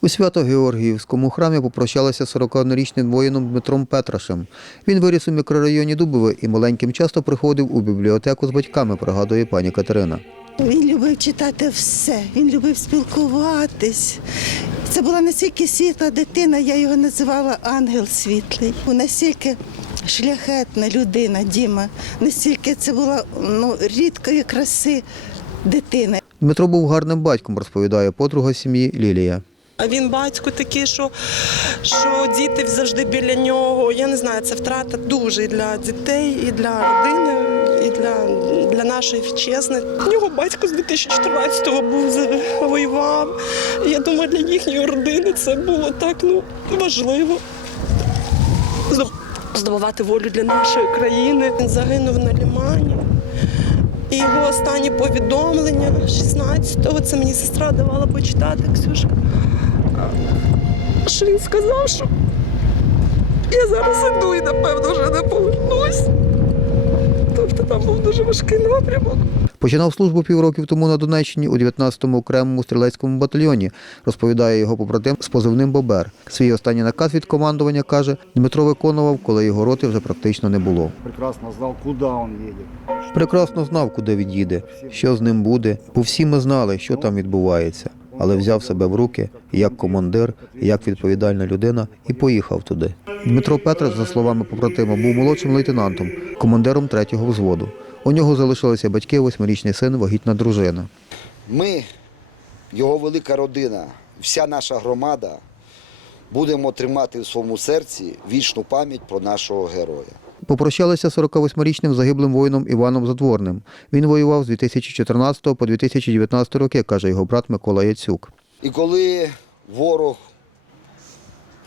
У Свято-Георгіївському храмі попрощалися 41-річним воїном Дмитром Петрашем. Він виріс у мікрорайоні Дубове і маленьким часто приходив у бібліотеку з батьками, пригадує пані Катерина. Він любив читати все, він любив спілкуватись. Це була настільки світла дитина, я його називала ангел світлий. Настільки шляхетна людина, Діма, настільки це була ну, рідкої краси дитина. Дмитро був гарним батьком, розповідає подруга сім'ї Лілія. А він батько такий, що, що діти завжди біля нього. Я не знаю, це втрата дуже і для дітей, і для родини, і для, для нашої вітчизни. Нього батько з 2014-го був воював. Я думаю, для їхньої родини це було так ну, важливо. Здобувати волю для нашої країни. Він загинув на лімані. І його останні повідомлення 16-го, це мені сестра давала почитати, Ксюшка. Що він сказав, що я зараз іду і напевно вже не повернусь. Тобто там був дуже важкий напрямок. Починав службу півроків тому на Донеччині у 19-му окремому стрілецькому батальйоні, розповідає його побратим з позивним Бобер. Свій останній наказ від командування, каже, Дмитро виконував, коли його роти вже практично не було. прекрасно знал, куда он едет. Прекрасно знав, куди він їде, що з ним буде, бо всі ми знали, що там відбувається. Але взяв себе в руки як командир, як відповідальна людина і поїхав туди. Дмитро Петрас, за словами побратима, був молодшим лейтенантом, командиром третього взводу. У нього залишилися батьки, восьмирічний син, вагітна дружина. Ми, його велика родина, вся наша громада будемо тримати в своєму серці вічну пам'ять про нашого героя. Попрощалися з 48-річним загиблим воїном Іваном Задворним. Він воював з 2014 по 2019 роки, каже його брат Микола Яцюк. І коли ворог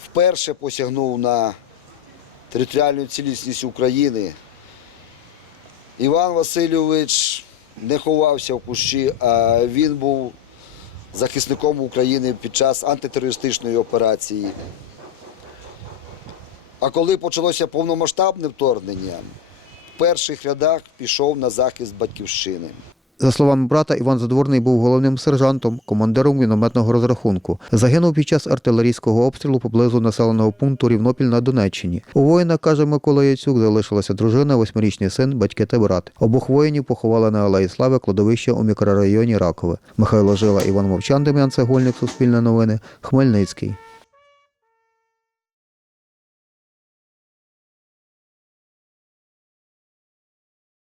вперше посягнув на територіальну цілісність України, Іван Васильович не ховався в кущі, а він був захисником України під час антитерористичної операції. А коли почалося повномасштабне вторгнення, в перших рядах пішов на захист батьківщини. За словами брата, Іван Задворний був головним сержантом, командиром мінометного розрахунку. Загинув під час артилерійського обстрілу поблизу населеного пункту Рівнопіль на Донеччині. У воїна, каже Микола Яцюк, залишилася дружина, восьмирічний син, батьки та брат. Обох воїнів поховали на Алеї Слави кладовище у мікрорайоні Ракове. Михайло Жила, Іван Мовчан, Дем'ян Цегольник, Суспільне новини, Хмельницький.